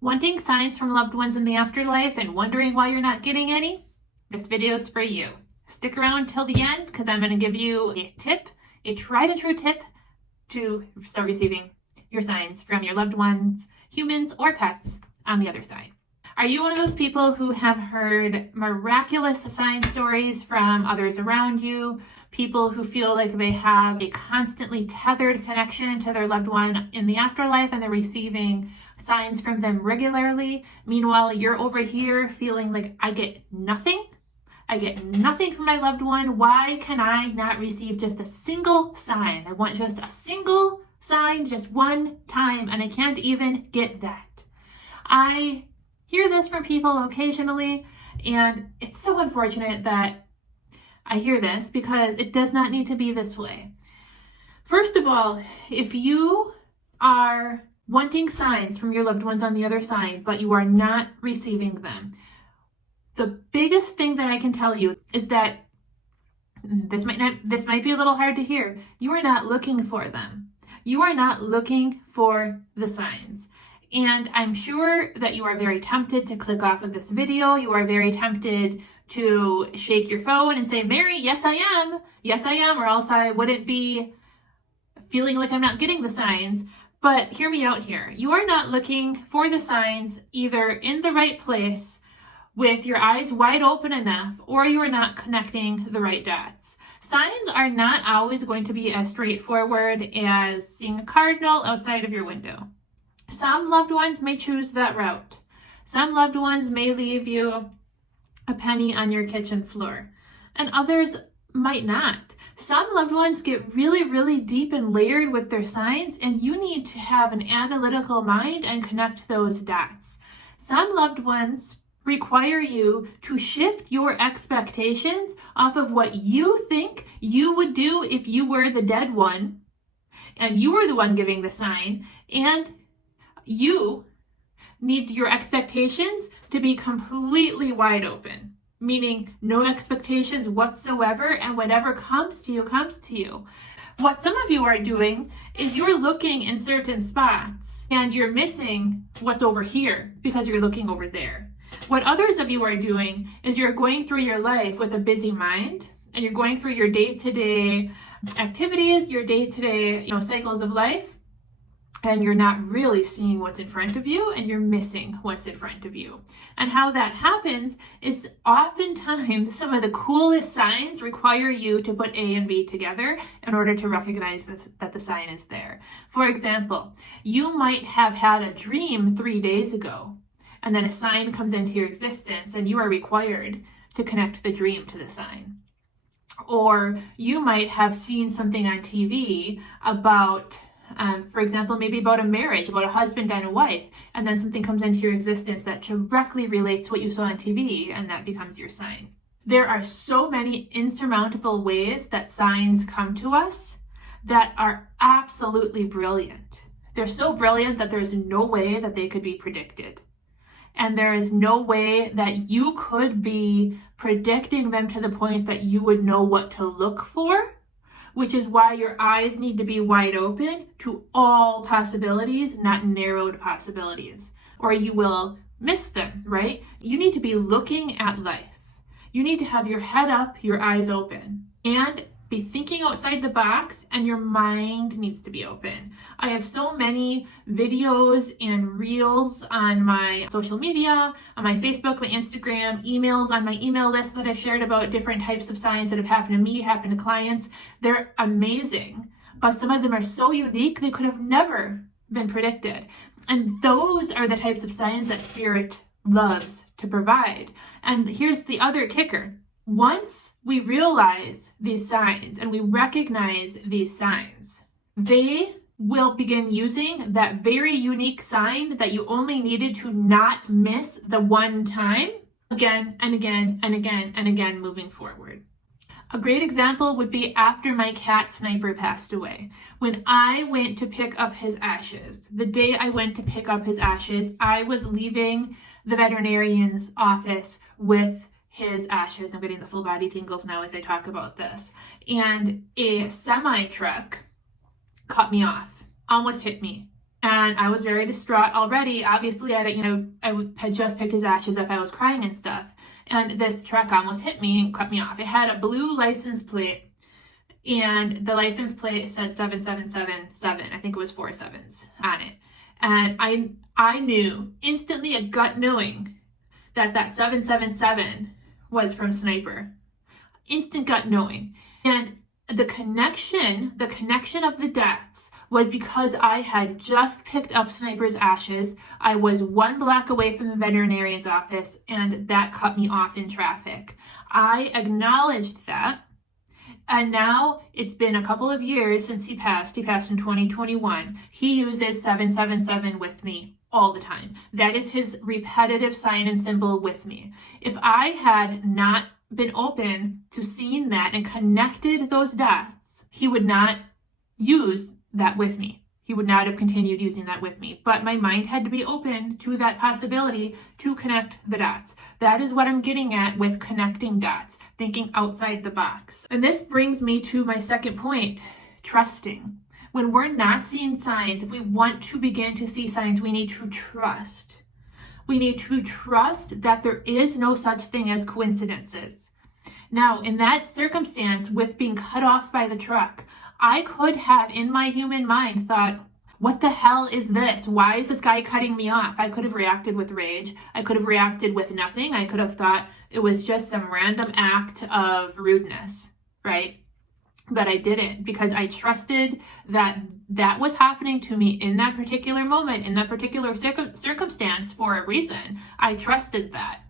Wanting signs from loved ones in the afterlife and wondering why you're not getting any? This video is for you. Stick around till the end because I'm going to give you a tip, a tried and true tip to start receiving your signs from your loved ones, humans or pets on the other side. Are you one of those people who have heard miraculous sign stories from others around you? People who feel like they have a constantly tethered connection to their loved one in the afterlife and they're receiving signs from them regularly. Meanwhile, you're over here feeling like I get nothing. I get nothing from my loved one. Why can I not receive just a single sign? I want just a single sign, just one time, and I can't even get that. I hear this from people occasionally, and it's so unfortunate that I hear this because it does not need to be this way. First of all, if you are wanting signs from your loved ones on the other side, but you are not receiving them, the biggest thing that I can tell you is that this might be a little hard to hear. You are not looking for them. You are not looking for the signs. And I'm sure that you are very tempted to click off of this video. You are very tempted to shake your phone and say, Mary, yes, I am. Yes, I am. Or else I wouldn't be feeling like I'm not getting the signs. But hear me out here. You are not looking for the signs either in the right place with your eyes wide open enough, or you are not connecting the right dots. Signs are not always going to be as straightforward as seeing a cardinal outside of your window. Some loved ones may choose that route. Some loved ones may leave you a penny on your kitchen floor, and others might not. Some loved ones get really, really deep and layered with their signs, and you need to have an analytical mind and connect those dots. Some loved ones require you to shift your expectations off of what you think you would do if you were the dead one, and you were the one giving the sign, and you need your expectations to be completely wide open, meaning no expectations whatsoever, and whatever comes to you, comes to you. What some of you are doing is you're looking in certain spots and you're missing what's over here because you're looking over there. What others of you are doing is you're going through your life with a busy mind and you're going through your day-to-day activities, your day-to-day, cycles of life, and you're not really seeing what's in front of you and you're missing what's in front of you. And how that happens is oftentimes some of the coolest signs require you to put A and B together in order to recognize that the sign is there. For example, you might have had a dream 3 days ago, and then a sign comes into your existence and you are required to connect the dream to the sign. Or you might have seen something on TV about for example, maybe about a marriage, about a husband and a wife, and then something comes into your existence that directly relates to what you saw on TV, and that becomes your sign. There are so many insurmountable ways that signs come to us that are absolutely brilliant. They're so brilliant that there's no way that they could be predicted. And there is no way that you could be predicting them to the point that you would know what to look for, which is why your eyes need to be wide open to all possibilities, not narrowed possibilities, or you will miss them, right? You need to be looking at life. You need to have your head up, your eyes open, and be thinking outside the box, and your mind needs to be open. I have so many videos and reels on my social media, on my Facebook, my Instagram, emails, on my email list that I've shared about different types of signs that have happened to me, happened to clients. They're amazing, but some of them are so unique, they could have never been predicted. And those are the types of signs that Spirit loves to provide. And here's the other kicker. Once we realize these signs and we recognize these signs, they will begin using that very unique sign that you only needed to not miss the one time again and again and again and again moving forward. A great example would be after my cat Sniper passed away. When I went to pick up his ashes, the day I went to pick up his ashes, I was leaving the veterinarian's office with his ashes. I'm getting the full body tingles now as I talk about this. And a semi truck cut me off, almost hit me. And I was very distraught already. Obviously, I had just picked his ashes up. I was crying and stuff. And this truck almost hit me and cut me off. It had a blue license plate, and the license plate said 7777. I think it was 4 sevens on it. And I knew instantly, a gut knowing, that 777 was from Sniper. Instant gut knowing. And the connection of the deaths was because I had just picked up Sniper's ashes. I was 1 block away from the veterinarian's office, and that cut me off in traffic. I acknowledged that, and now it's been a couple of years since he passed. He passed in 2021. He uses 777 with me all the time. That is his repetitive sign and symbol with me. If I had not been open to seeing that and connected those dots, he would not use that with me. He would not have continued using that with me. But my mind had to be open to that possibility to connect the dots. That is what I'm getting at with connecting dots, thinking outside the box. And this brings me to my second point, trusting. When we're not seeing signs, if we want to begin to see signs, we need to trust. We need to trust that there is no such thing as coincidences. Now, in that circumstance, with being cut off by the truck, I could have, in my human mind, thought, what the hell is this? Why is this guy cutting me off? I could have reacted with rage. I could have reacted with nothing. I could have thought it was just some random act of rudeness, right? But I didn't, because I trusted that that was happening to me in that particular moment, in that particular circumstance, for a reason. I trusted that.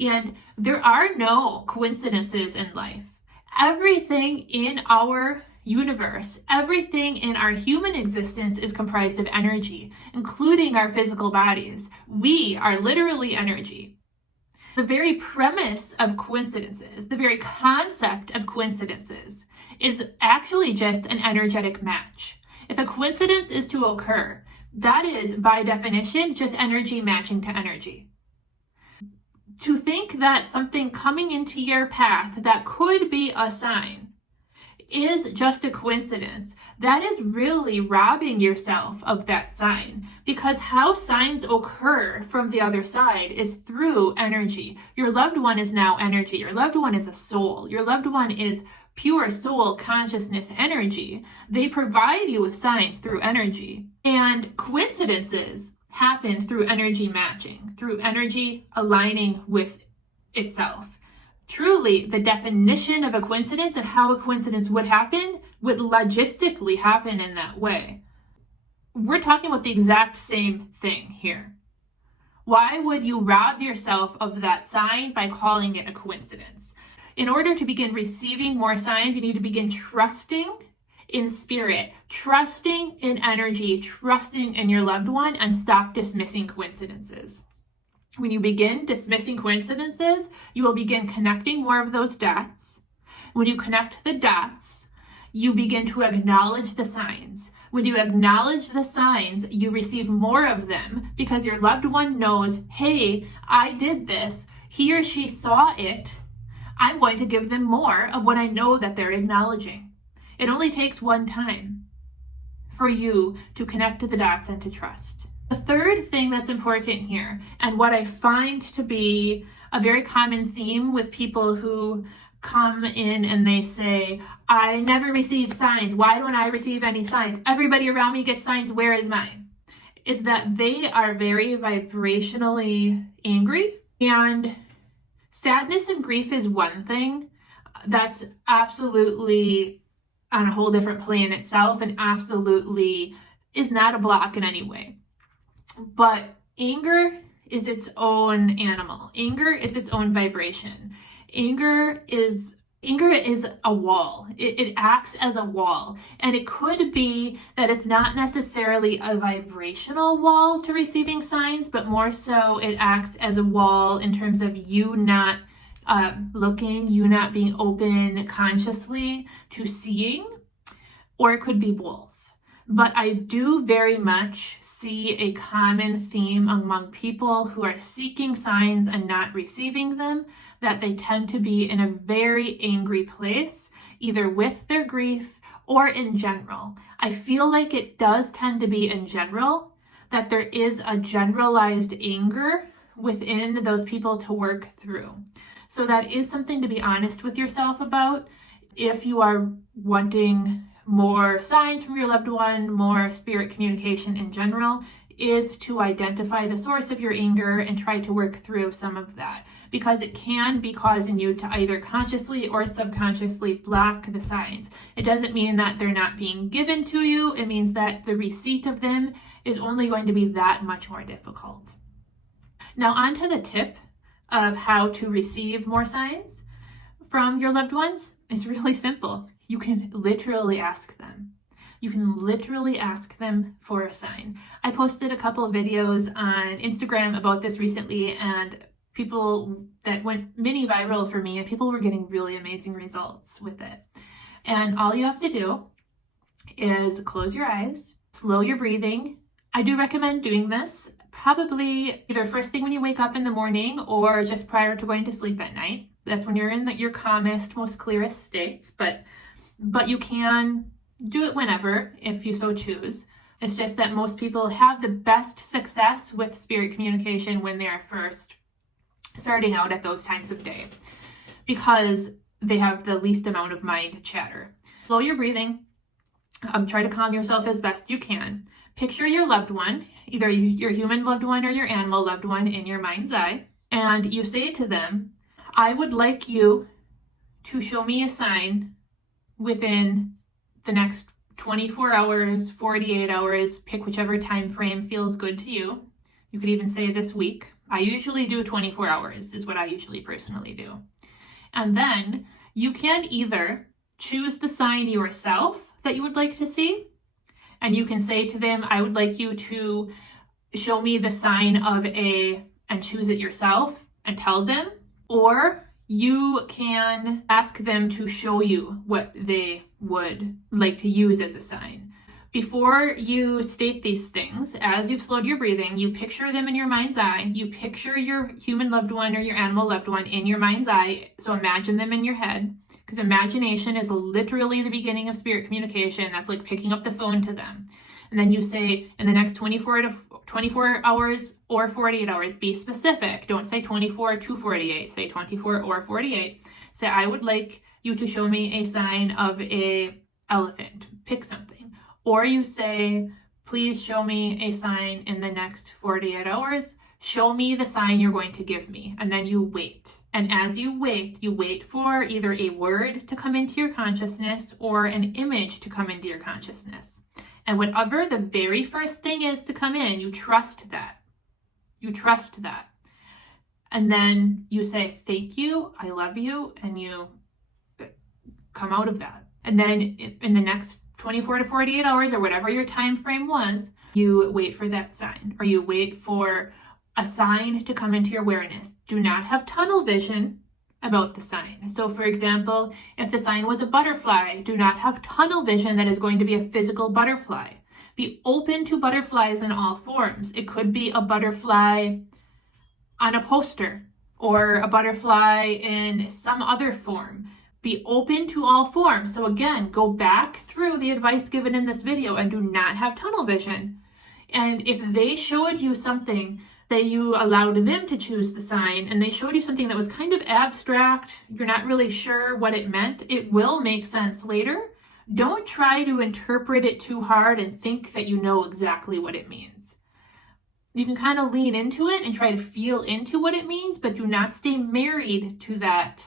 And there are no coincidences in life. Everything in our universe, everything in our human existence is comprised of energy, including our physical bodies. We are literally energy. The very premise of coincidences, the very concept of coincidences, is actually just an energetic match. If a coincidence is to occur, that is, by definition, just energy matching to energy. To think that something coming into your path that could be a sign is just a coincidence, that is really robbing yourself of that sign, because how signs occur from the other side is through energy. Your loved one is now energy. Your loved one is a soul. Your loved one is pure soul consciousness energy. They provide you with signs through energy. And coincidences happen through energy matching, through energy aligning with itself. Truly, the definition of a coincidence and how a coincidence would happen would logistically happen in that way. We're talking about the exact same thing here. Why would you rob yourself of that sign by calling it a coincidence? In order to begin receiving more signs, you need to begin trusting in spirit, trusting in energy, trusting in your loved one, and stop dismissing coincidences. When you begin dismissing coincidences, you will begin connecting more of those dots. When you connect the dots, you begin to acknowledge the signs. When you acknowledge the signs, you receive more of them, because your loved one knows, hey, I did this. He or she saw it. I'm going to give them more of what I know that they're acknowledging. It only takes one time for you to connect to the dots and to trust. The third thing that's important here, and what I find to be a very common theme with people who come in and they say, I never receive signs. Why don't I receive any signs? Everybody around me gets signs. Where is mine? Is that they are very vibrationally angry. And sadness and grief is one thing that's absolutely on a whole different plane itself, and absolutely is not a block in any way. But anger is its own animal. Anger is its own vibration. Anger is a wall. It acts as a wall. And it could be that it's not necessarily a vibrational wall to receiving signs, but more so it acts as a wall in terms of you not looking, you not being open consciously to seeing, or it could be both. But I do very much see a common theme among people who are seeking signs and not receiving them, that they tend to be in a very angry place, either with their grief or in general. I feel like it does tend to be in general, that there is a generalized anger within those people to work through. So that is something to be honest with yourself about. If you are wanting more signs from your loved one, more spirit communication in general, is to identify the source of your anger and try to work through some of that, because it can be causing you to either consciously or subconsciously block the signs. It doesn't mean that they're not being given to you. It means that the receipt of them is only going to be that much more difficult. Now, on to the tip of how to receive more signs from your loved ones. It's really simple. You can literally ask them. You can literally ask them for a sign. I posted a couple of videos on Instagram about this recently, and people that went mini viral for me, and people were getting really amazing results with it. And all you have to do is close your eyes, slow your breathing. I do recommend doing this probably either first thing when you wake up in the morning or just prior to going to sleep at night. That's when you're in your calmest, most clearest states, but you can do it whenever if you so choose. It's just that most people have the best success with spirit communication when they are first starting out at those times of day, because they have the least amount of mind chatter. Slow your breathing. Try to calm yourself as best you can. Picture your loved one, either your human loved one or your animal loved one, in your mind's eye, and you say to them, I would like you to show me a sign within the next 24 hours, 48 hours, pick whichever time frame feels good to you. You could even say this week. I usually do 24 hours is what I usually personally do. And then you can either choose the sign yourself that you would like to see, and you can say to them, I would like you to show me the sign of and choose it yourself and tell them, or you can ask them to show you what they would like to use as a sign. Before you state these things, as you've slowed your breathing, you picture them in your mind's eye. You picture your human loved one or your animal loved one in your mind's eye. So imagine them in your head, because imagination is literally the beginning of spirit communication. That's like picking up the phone to them. And then you say, in the next 24 hours or 48 hours, be specific. Don't say 24 to 48. Say 24 or 48. Say, I would like you to show me a sign of a elephant. Pick something. Or you say, please show me a sign in the next 48 hours. Show me the sign you're going to give me. And then you wait. And as you wait for either a word to come into your consciousness or an image to come into your consciousness. And whatever the very first thing is to come in, you trust that. You trust that. And then you say, thank you, I love you, and you come out of that. And then in the next 24 to 48 hours or whatever your time frame was, you wait for that sign, or you wait for a sign to come into your awareness. Do not have tunnel vision about the sign. So for example, if the sign was a butterfly, do not have tunnel vision that is going to be a physical butterfly. Be open to butterflies in all forms. It could be a butterfly on a poster or a butterfly in some other form. Be open to all forms. So again, go back through the advice given in this video and do not have tunnel vision. And if they showed you something, say you allowed them to choose the sign, and they showed you something that was kind of abstract, you're not really sure what it meant, it will make sense later. Don't try to interpret it too hard and think that you know exactly what it means. You can kind of lean into it and try to feel into what it means, but do not stay married to that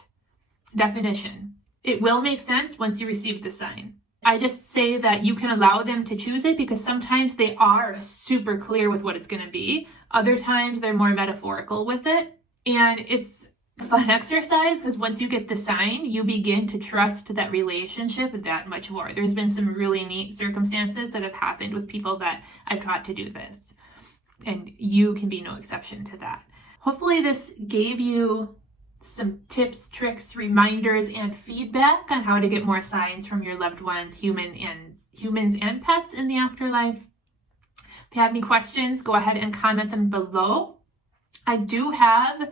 definition. It will make sense once you receive the sign. I just say that you can allow them to choose it because sometimes they are super clear with what it's going to be. Other times they're more metaphorical with it. And it's a fun exercise because once you get the sign, you begin to trust that relationship that much more. There's been some really neat circumstances that have happened with people that I've taught to do this. And you can be no exception to that. Hopefully this gave you some tips, tricks, reminders, and feedback on how to get more signs from your loved ones, humans and pets in the afterlife. If you have any questions, go ahead and comment them below. I do have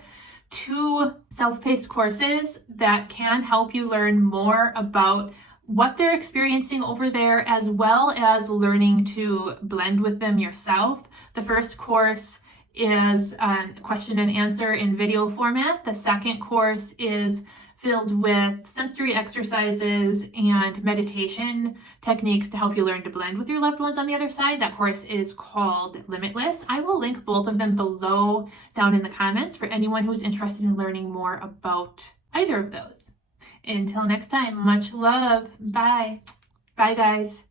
2 self-paced courses that can help you learn more about what they're experiencing over there, as well as learning to blend with them yourself. The first course is question and answer in video format. The second course is filled with sensory exercises and meditation techniques to help you learn to blend with your loved ones on the other side. That course is called Limitless. I will link both of them below down in the comments for anyone who's interested in learning more about either of those. Until next time, much love. Bye. Bye, guys.